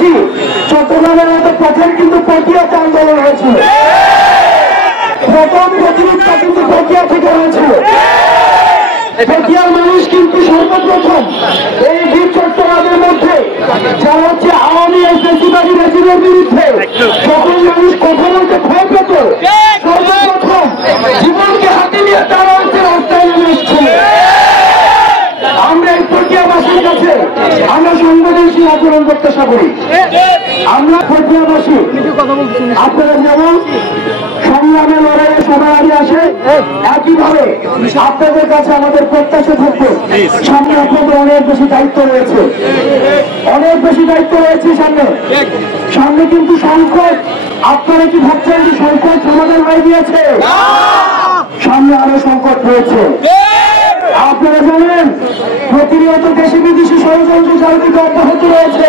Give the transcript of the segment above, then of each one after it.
দেখেছি চট্টগ্রামের মতো প্রথম কিন্তু পটিয়াতে আন্দোলন হয়েছিল, প্রথম প্রতিরোধটা কিন্তু পটিয়া থেকে হয়েছিল। পটিয়ার মানুষ কিন্তু সর্বপ্রথম এই বীর চট্টগ্রামের মধ্যে যারা হচ্ছে আওয়ামী ফ্যাসিবাদী রেজিমের বিরুদ্ধে যখন মানুষ কথা বলতে ভয় পেত, সর্বপ্রথম জীবনকে হাতে নিয়ে তারা হচ্ছে রাস্তায় নেমে এসেছিল। আমরা এই পটিয়াবাসীর কাছে আমরা সংবেদনশীল আচরণ প্রত্যাশা করি। আমরা পটিয়াবাসী আপনারা যেমন সংগ্রামে লড়াইয়ে সবার আগে আসে, একইভাবে আপনাদের কাছে আমাদের প্রত্যাশা থাকবে সামনে আপনাদের অনেক বেশি দায়িত্ব রয়েছে, অনেক বেশি দায়িত্ব রয়েছে সামনে। সামনে কিন্তু সংকট, আপনারা কি ভাবছেন যে সংকট সমাধান হয়ে গিয়েছে? সামনে আরো সংকট রয়েছে। আপনারা জানেন প্রতিনিয়ত দেশে বিদেশি ষড়যন্ত্র চারিদিকে অব্যাহত রয়েছে,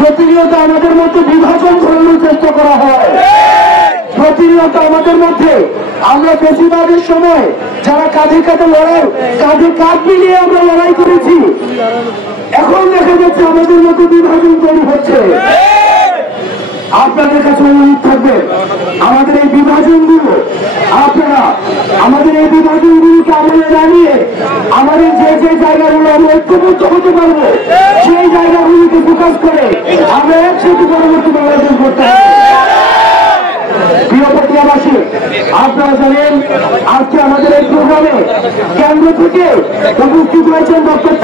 প্রতিনিয়ত আমাদের মধ্যে বিভাজন ঘটানোর চেষ্টা করা হয়, প্রতিনিয়ত আমাদের মধ্যে আমরা ফ্যাসিবাদের সময় যারা কাঁধে কাঁধে লড়াই, কাঁধে কাঁধ মিলিয়ে আমরা লড়াই করেছি, এখন দেখা যাচ্ছে আমাদের মধ্যে বিভাজন তৈরি হচ্ছে। আপনাদের কাছে অনুরোধ থাকবে আমাদের এই বিভাজনগুলো, আপনারা আমাদের এই বিভাজনগুলোকে আমাদের জানিয়ে আমাদের যে যে জায়গাগুলো আমরা ঐক্যবদ্ধ হতে পারবো সেই জায়গাগুলিকে ফোকাস করে আমরা একসাথে পরবর্তী বাংলাদেশ করতে হবে। প্রিয় পটিয়াবাসী, আপনারা জানেন আজকে আমাদের এই প্রোগ্রামে কেন্দ্র থেকে উপস্থিত হয়েছেন ডক্টর